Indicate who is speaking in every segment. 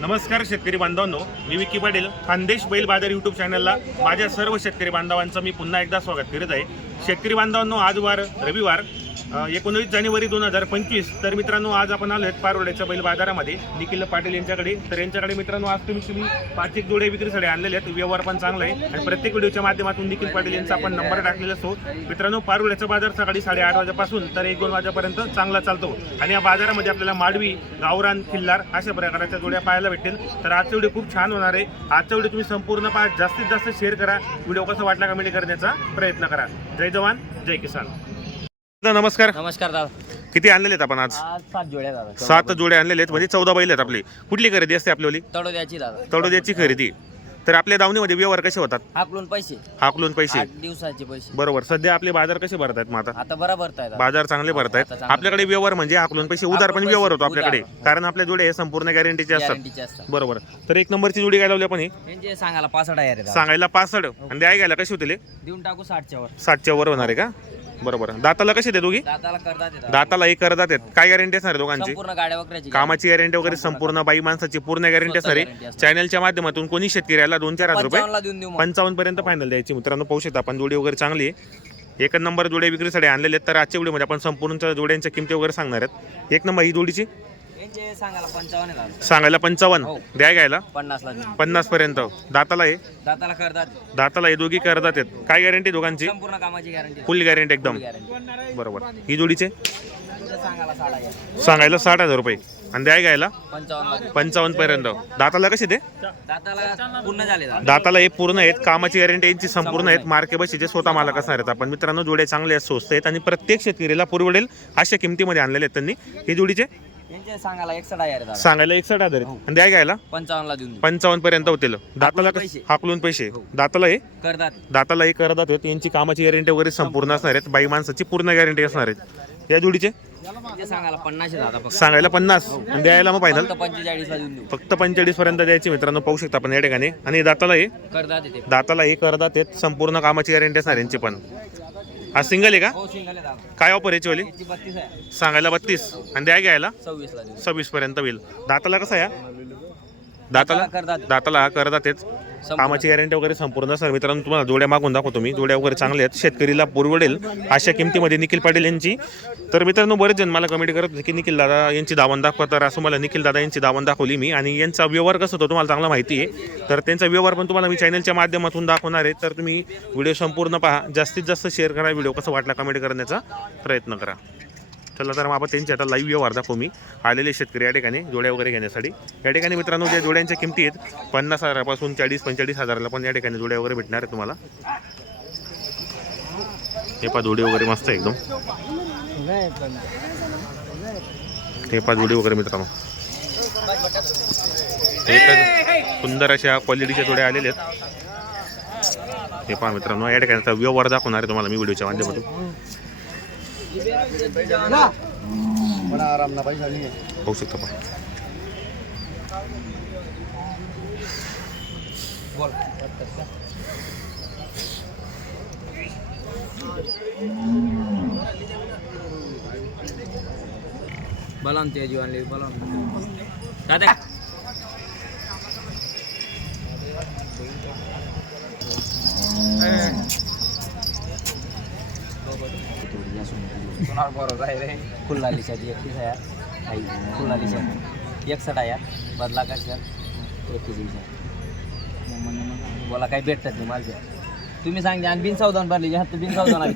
Speaker 1: नमस्कार शेतकरी बांधवांनो मी विकी पाटील खानदेश बैल बाजार युट्यूब चॅनलला माझ्या सर्व शेतकरी बांधवांचं मी पुन्हा एकदा स्वागत करीत आहे. शेतकरी बांधवांनो आज वार रविवार एकोणवीस जानेवारी दोन हजार पंचवीस. तर मित्रांनो आज आपण आलो आहेत पारोड्याच्या बैल बाजारामध्ये. निखिल पाटील यांच्याकडे. तर यांच्याकडे मित्रांनो आज तुम्ही तुम्ही पाच एक जोड्या विक्रीसाठी आणलेले आहेत. व्यवहार पण चांगला आहे. आणि प्रत्येक व्हिडिओच्या माध्यमातून निखिल पाटील यांचा आपण नंबर टाकलेला असतो. मित्रांनो पारोड्याचा बाजार सकाळी साडेआठ वाजेपासून तर एक दोन वाजेपर्यंत चांगला चालतो. आणि या बाजारामध्ये आपल्याला माडवी गावरान खिल्लार अशा प्रकारच्या जोड्या पाहायला भेटेल तर आजचा व्हिडिओ खूप छान होणार आहे. आजचा व्हिडिओ तुम्ही संपूर्ण पाहा. जास्तीत जास्त शेअर करा. व्हिडिओ कसा वाटला कमेंट करण्याचा प्रयत्न करा. जय जवान जय किसान. दादा, नमस्कार.
Speaker 2: नमस्कार दादा.
Speaker 1: किती आणलेले आहेत आपण आज?
Speaker 2: आज सात जोड्या दादा
Speaker 1: सात जोडे आणलेले आहेत म्हणजे चौदा बैल आहेत आपली. कुठली खरेदी असते आपल्याली
Speaker 2: तडोद्याची दादा.
Speaker 1: तळोद्याची खरेदी. तर आपल्या दावणीमध्ये व्यवहार कसे होतात?
Speaker 2: हाकलून पैसे.
Speaker 1: हाकलून पैसे.
Speaker 2: आठ दिवसाचे पैसे.
Speaker 1: बरोबर. सध्या आपले बाजार कसे भरत आहेत मग आता?
Speaker 2: आता बरोबर आहे दादा
Speaker 1: बाजार चांगले भरत आहेत
Speaker 2: आता चांगले.
Speaker 1: आपल्याकडे व्यवहार म्हणजे हाकलून पैसे उधार पण व्यवहार होतो आपल्याकडे.
Speaker 2: उधार.
Speaker 1: कारण आपल्या जोडे हे संपूर्ण गॅरंटीचे असतात.
Speaker 2: गॅरंटीचे असतात.
Speaker 1: बरोबर. तर एक नंबरची जोडी काय लावली आपण ही?
Speaker 2: सांगायला पासष्ट आहे रे दादा.
Speaker 1: सांगायला पासष्ट. आणि द्याय घ्यायला कशी होतील हे?
Speaker 2: देऊन टाकू साठच्या वर.
Speaker 1: सातच्या वर होणार आहे का? बरोबर. दाताला कसे ते दोघी?
Speaker 2: दाताला करतात हे दादा.
Speaker 1: दाताला एक करतात आहेत. काय गॅरंटी असणार आहे दोघांची?
Speaker 2: संपूर्ण गाड्या वगैरेची
Speaker 1: कामाची गॅरंटी वगैरे संपूर्ण बाई माणसाची पूर्ण गॅरंटी असणार
Speaker 2: guarantee
Speaker 1: आहे
Speaker 2: असणार.
Speaker 1: चॅनलच्या माध्यमातून कोणी शेतकऱ्याला दोन चार हजार रुपये?
Speaker 2: पंचावन्नला देऊन देऊ मग.
Speaker 1: पंचावन्न पर्यंत फायनल द्यायची. मित्रांनो पाहू शकता आपण जोडी वगैरे चांगली आहे. एक नंबर जोड्या विक्रीसाठी आणलेले आहेत. तर आजच्या व्हिडिओमध्ये आपण संपूर्ण जोड्यांच्या किमती वगैरे सांगणार आहेत. एक नंबर ही जोडीची.
Speaker 2: सांगायला पंचावन्न आहे दादा.
Speaker 1: सांगायला पंचावन्न?
Speaker 2: हो.
Speaker 1: द्या घ्यायला.
Speaker 2: पन्नासला.
Speaker 1: पन्नास पर्यंत. दाताला आहे
Speaker 2: दाताला करतात.
Speaker 1: दाताला हे दोघी करतात आहेत. काय गॅरंटी दोघांची?
Speaker 2: संपूर्ण कामाची गॅरंटी
Speaker 1: फुल गॅरंटी एकदम. बरोबर. ही जोडीचे?
Speaker 2: सांगायला साडा घ्या
Speaker 1: सांगायला साठ हजार रुपये. आणि द्या घ्यायला. पंचावन्न पर्यंत. दाताला
Speaker 2: पूर्ण झाले दादा.
Speaker 1: दाताला हे पूर्ण आहेत. कामाची गॅरंटी यांची संपूर्ण आहेत. मार्के बशीचे स्वतः मालक असणार आहेत. आपण मित्रांनो जोडे चांगले आहेत स्वस्त आहेत. आणि प्रत्येक शेतकरीला पुरवडेल अशा किमतीमध्ये आणलेले आहेत त्यांनी. हे जोडीचे?
Speaker 2: यांचे सांगायला एकसठ आहे रे दादा.
Speaker 1: सांगायला एकसठ हजार आहेत. आणि द्या घ्यायला.
Speaker 2: पंचावन्नला देऊन देऊ.
Speaker 1: पंचावन्न पर्यंत होतील. दाताला
Speaker 2: हाकलून पैसे.
Speaker 1: हाकलून पैसे.
Speaker 2: हो.
Speaker 1: दाताला हे?
Speaker 2: करतात
Speaker 1: दाताला हे करतात आहेत यांची कामाची गॅरंटी वगैरे संपूर्ण असणार आहेत. बाई माणसाची पूर्ण गॅरंटी असणार आहेत. या जोडीचे?
Speaker 2: ते सांगायला पन्नास आहे दादा फक्त.
Speaker 1: सांगायला पन्नास. आणि द्यायला मग फायनल
Speaker 2: फक्त पंचेचाळीसला देऊन देऊ.
Speaker 1: फक्त पंचेचाळीस पर्यंत द्यायची मित्रांनो. पाहू शकता आपण या ठिकाणी. आणि दाताला हे?
Speaker 2: करतात ते.
Speaker 1: दाताला हे करतात आहेत संपूर्ण कामाची गॅरंटी असणार यांची पण. हा सिंगल आहे का?
Speaker 2: हो सिंगल आहे दादा.
Speaker 1: काय ऑफर याची वाली?
Speaker 2: याची बत्तीस आहे.
Speaker 1: सांगायला बत्तीस. आणि द्या घ्यायला.
Speaker 2: सव्वीसला देऊ.
Speaker 1: सव्वीस पर्यंत होईल. दाताला कसा या दाताला दाताला? हा आहेत कामाची गॅरंटी वगैरे संपूर्ण सर मित्रांनो तुम्हाला जोड्या मागून दाखवतो मी. जोड्या वगैरे चांगले आहेत. शेतकरीला पुरवडेल अशा किमतीमध्ये निखिल पाटील यांची. तर मित्रांनो बरेच जण मला कमेंट करत होते की निखिल दादा यांची दावण दाखवा. तर असं मला निखिल दादा यांची दावण दाखवली मी. आणि यांचा व्यवहार कसं होतो तुम्हाला चांगला माहिती आहे. तर त्यांचा व्यवहार पण तुम्हाला मी चॅनलच्या माध्यमातून दाखवणार आहे. तर तुम्ही व्हिडिओ संपूर्ण पहा. जास्तीत जास्त शेअर करा. व्हिडिओ कसा वाटला कमेंट करण्याचा प्रयत्न करा. चला तर मग आपण त्यांची आता लाईव्ह व्यवहार दाखवू मी. आलेले शेतकरी या ठिकाणी जोड्या वगैरे घेण्यासाठी. या ठिकाणी मित्रांनो ज्या जोड्यांच्या किमती आहेत पन्नास हजारापासून चाळीस पंचेचाळीस हजाराला पण या ठिकाणी जोड्या वगैरे भेटणार आहेत तुम्हाला. हे पा जोडी वगैरे मस्त आहे एकदम. हे पा जोडी वगैरे मित्रांनो. सुंदर अशा क्वालिटीच्या जोड्या आलेल्या आहेत. हे पहा मित्रांनो या ठिकाणी व्यवहार दाखवणार आहे तुम्हाला मी व्हिडिओच्या माध्यमातून. पाहू शकता पहा
Speaker 2: बलाम ते जीवन ले बलाम। दादा। फुल आली शादी एकतीस आहे. आई फुल आली शादी एकसठ आहे बदला का सर एकतीस बोला काही भेटतात नाही माझ्या तुम्ही सांगते आणि बिन चौदा भरली जास्त बिन चौदा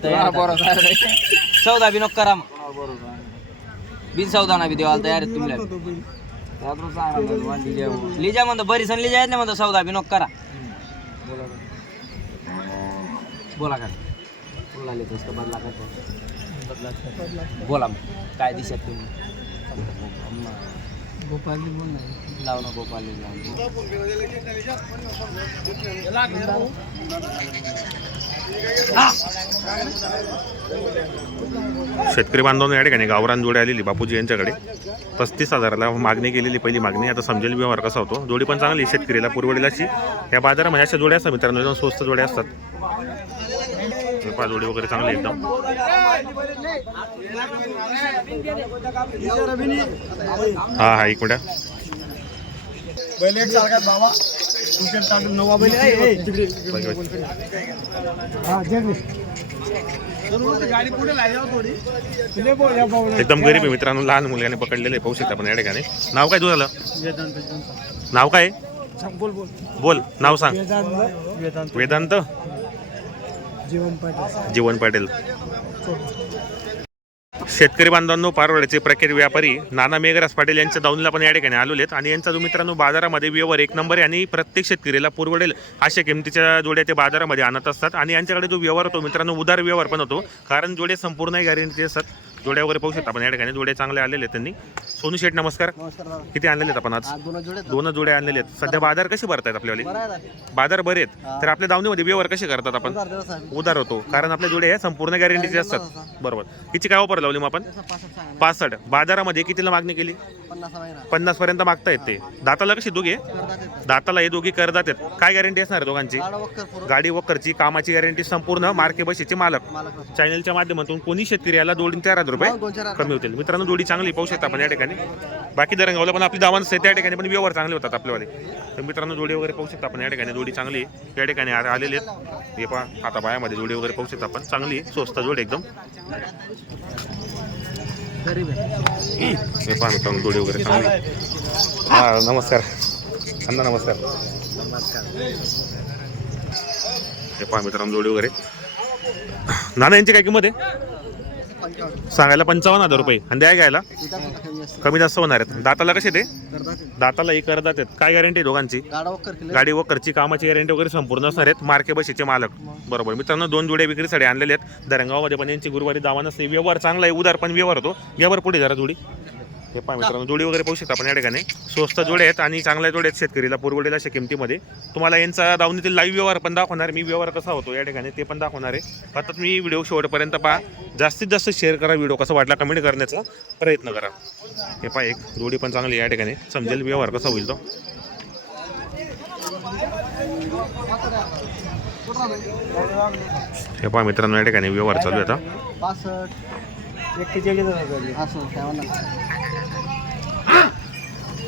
Speaker 2: चौदा बी नको करा मग. बिन चौदा बी देवाला तयार आहे तुम्ही. लिजा म्हणतो बरी सण लिजा येत नाही म्हणतो चौदा बी नको करा बोला का? बोला का? बदला बोला मग. काय दिशा तुम्ही? गोपाली बोल लाव ना गोपाली लाव
Speaker 1: शेतकरी बांधवांनो या ठिकाणी गावरान जोडी आलेली बापूजी यांच्याकडे. पस्तीस हजाराला मागणी केलेली पहिली मागणी. आता समजेल व्यवहार कसा होतो. जोडी पण चांगली आहे शेतकरीला पुरवडेल अशी. या बाजारामध्ये अशा जोड्या असतात मित्रांनो एकदम स्वस्त जोड्या असतात. हे पहा जोडी वगैरे चांगली एकदम. हा हा एक मिनिट.
Speaker 3: हा
Speaker 1: एकदम गरीब आहे मित्रांनो लहान मुलगाने पकडलेले पाहू शकता आपण या ठिकाणी. नाव काय तुझं नाव काय?
Speaker 3: बोल बोल.
Speaker 1: बोल नाव सांग.
Speaker 3: वेदांत? जीवन पाटील.
Speaker 1: जीवन पाटील. शेतकरी बांधवांनो पारवड्याचे प्रख्यात व्यापारी नाना मेघराज पाटील यांच्या दाऊनला पण या ठिकाणी आलेले आहेत. आणि यांचा जो मित्रांनो बाजारामध्ये व्यवहार एक नंबर आहे आणि प्रत्येक शेतकरीला पुरवडेल अशा किमतीच्या जोड्या ते बाजारामध्ये आणत असतात. आणि यांच्याकडे जो व्यवहार होतो मित्रांनो उदार व्यवहार पण होतो. कारण जोडे संपूर्ण गॅरंटी असतात. जोड्या वगैरे पाहू शकता आपण. या ठिकाणी जोडे चांगले आलेले आहेत त्यांनी. सोनू शेठ नमस्कार. किती आणलेले आहेत आपण आज?
Speaker 4: आज दोन जोडे
Speaker 1: दोन जोडे आणलेले आहेत. सध्या बाजार कसे भरतायत
Speaker 4: दादा
Speaker 1: बाजार बरे आहेत. तर आपल्या दावणीमध्ये व्यवहार कसे करतात आपण? उदार होतो. कारण आपल्या जोडे हे संपूर्ण गॅरंटीचे असतात. बरोबर. हिची काय ऑफर लावली मग आपण?
Speaker 4: पासष्ट
Speaker 1: बाजारामध्ये कितीला मागणी केली?
Speaker 4: पन्नास
Speaker 1: पर्यंत मागता येते. दाताला कशी दोघे? दाताला हे दोघी करदात आहेत काय गॅरंटी असणार दोघांची?
Speaker 4: गाडा
Speaker 1: वक्करची कामाची गॅरंटी संपूर्ण मार्के बशीचे मालक. चॅनलच्या माध्यमातून कोणी शेतकरी याला दोन चार हजार रुपये? कमी होतील. मित्रांनो जोडी चांगली पाहू शकता आपण या ठिकाणी. बाकी दरंगावला पण आपली दावण असते त्या ठिकाणी पण व्यवहार चांगले होतात आपल्यावाले. तर मित्रांनो जोडी वगैरे पाहू शकता आपण या ठिकाणी. जोडी चांगली त्या या ठिकाणी आ- आलेले आहेत. हे पहा आता पायामध्ये जोडी वगैरे पाहू शकता आपण. चांगली स्वस्त जोडी एकदम. हे पहा मित्रांनो जोडी वगैरे चांगली हा नमस्कार. अण्णा नमस्कार. हे पहा मित्रांनो जोडी वगैरे. नाना यांची काय किंमत आहे? सांगायला पंचावन्न हजार रुपये. आणि द्या घ्यायला.
Speaker 4: कमी
Speaker 1: जास्त होणार आहेत. दाताला कसे ते? दाताला एक करतात आहेत काय गॅरंटी दोघांची?
Speaker 4: गाडी
Speaker 1: वकरची कामाची गॅरंटी वगैरे संपूर्ण असणार आहेत. मार्के बशीचे मालक. बरोबर. मित्रांनो दोन जुडे विक्रीसाठी आणलेले आहेत. दरंगावमध्ये पण यांची गुरुवारी दावा नसते व्यवहार चांगला आहे उदार पण व्यवहार होतो. व्यवहार पुढे जरा जुडी. हे पहा मित्रांनो जोडी वगैरे पाहू शकता आपण या ठिकाणी. स्वस्त जोडे आहेत आणि चांगल्या जोडे आहेत शेतकरीला पुरवडेल अशा किमतीमध्ये. तुम्हाला यांचा दावणीतील लाईव्ह व्यवहार पण दाखवणार. मी व्यवहार कसा होतो या ठिकाणी ते पण दाखवणार आहे. आता तुम्ही व्हिडिओ शेवटपर्यंत पहा. जास्तीत जास्त शेअर करा व्हिडिओ कसा वाटला कमेंट करण्याचा प्रयत्न करा. हे पहा एक जोडी पण चांगली आहे या ठिकाणी. समजेल व्यवहार कसा होईल तो. हे पहा मित्रांनो या ठिकाणी व्यवहार चालू आहे आता.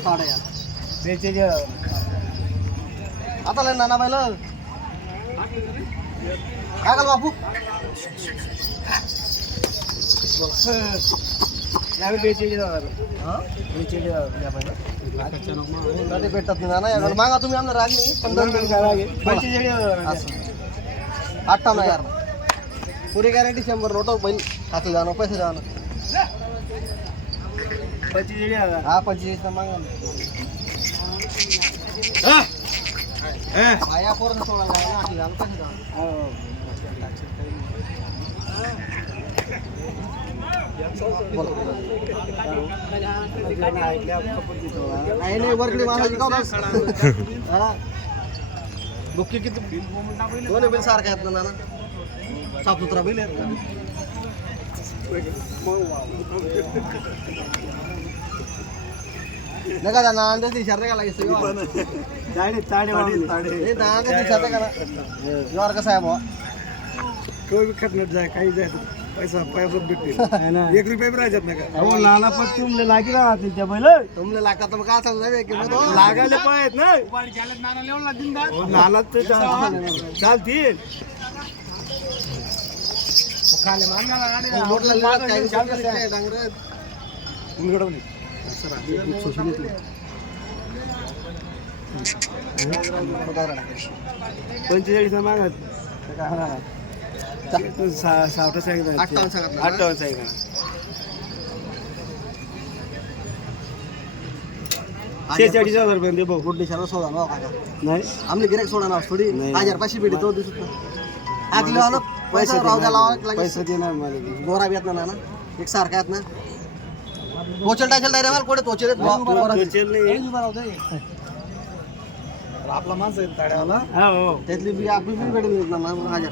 Speaker 4: पासष्ट
Speaker 3: एक्केचाळीस हजार
Speaker 4: आता लय नाना बैल काय काल बापू?
Speaker 3: यावेळी बेचाळीस हजार या पहिला
Speaker 4: नाही नाना यावेळी मागा तुम्ही आमदार राग पंधरा पण दोन असं अठ्ठावन्न यार पुरी गॅरंटी शंभर नोट बैल हाती जाणं पैसे जाणं.
Speaker 3: पंचेचाळीस हजार.
Speaker 4: हा पंचेचाळीस मागा या पोरांना सोडायला
Speaker 3: हो.
Speaker 4: नाही नाही? हा. बुक्की किती दोन्ही बिल सारखं आहेत ना नाना. साफसुथरा बिल आहेत. नाना का लागेल सगळं
Speaker 3: ताडे ताडे वाढले, ताडे
Speaker 4: हे नाना ती शर्ट का यावर कसं आहे बुवा?
Speaker 3: तो बी खटनट जाय काही जाय पैसा पैसा भेटते एक रुपये बी राहतात ना का? हो नाना पण तुमले लागी राहतील त्या बैल.
Speaker 4: तुमले लागतात तर मग काय सांगू जावे की मग
Speaker 3: लागायला पाहिजेत ना. हो, नाला ते चाल- चालतील
Speaker 4: मोठला लिहिलं काय विषय काय डांगरं?
Speaker 3: पंचेचाळीस मागत सावटा सांगितलं
Speaker 4: अठ्ठावन्न सांगितलं ना?
Speaker 3: अठ्ठावन्न सांगितलं शेहेचाळीस हजार रुपये दे भाऊ
Speaker 4: गुड्डी शर्ट सोडा ना हो काका
Speaker 3: नाही
Speaker 4: आमले गिरेक सोडा ना थोडी
Speaker 3: नाही.
Speaker 4: हजार पाचशे भेटी तो दिसत नाही आकले वाला पैसा राहू द्या लावा
Speaker 3: पैसा
Speaker 4: लागेल
Speaker 3: देणार मला.
Speaker 4: गोरा बी येत ना ना एक सारखा आहेत ना. टोचल टाचल डायरे मला कोडे टोचल
Speaker 3: तो चेल नाही. आपला माणसं आहे ताड्यावाला हा हो.
Speaker 4: त्यातली बी आपली बी भेटी मिळत ना हजार.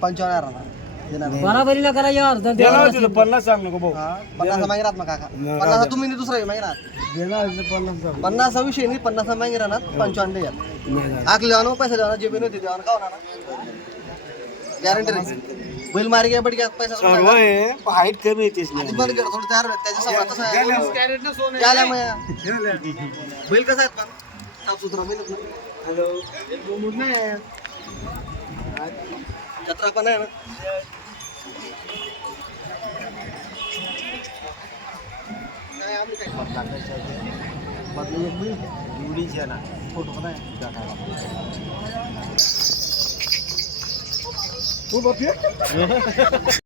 Speaker 4: पाचशे
Speaker 5: बराबरीला करा
Speaker 3: या पन्नास सांग नको भाऊ.
Speaker 4: पन्नास मागे राहत ना काका पन्नास तुम्ही नाही, दुसरा मागे राहत.
Speaker 3: पन्नास
Speaker 4: विषय नाही पन्नास मागे राहणार. हो. पंचावन्न यात
Speaker 3: नाही, नाही.
Speaker 4: पैसे द्या जे बी नव्हते का होणार गॅरंटी बैल मार्गे आहे, बट पैसा
Speaker 3: हाईट कमी येतेच
Speaker 4: थोडं आहे. बैल कसा आहेत. जत्रा पण आहे ना एवढी आहे ना फोटो पण आहे
Speaker 3: तू बाप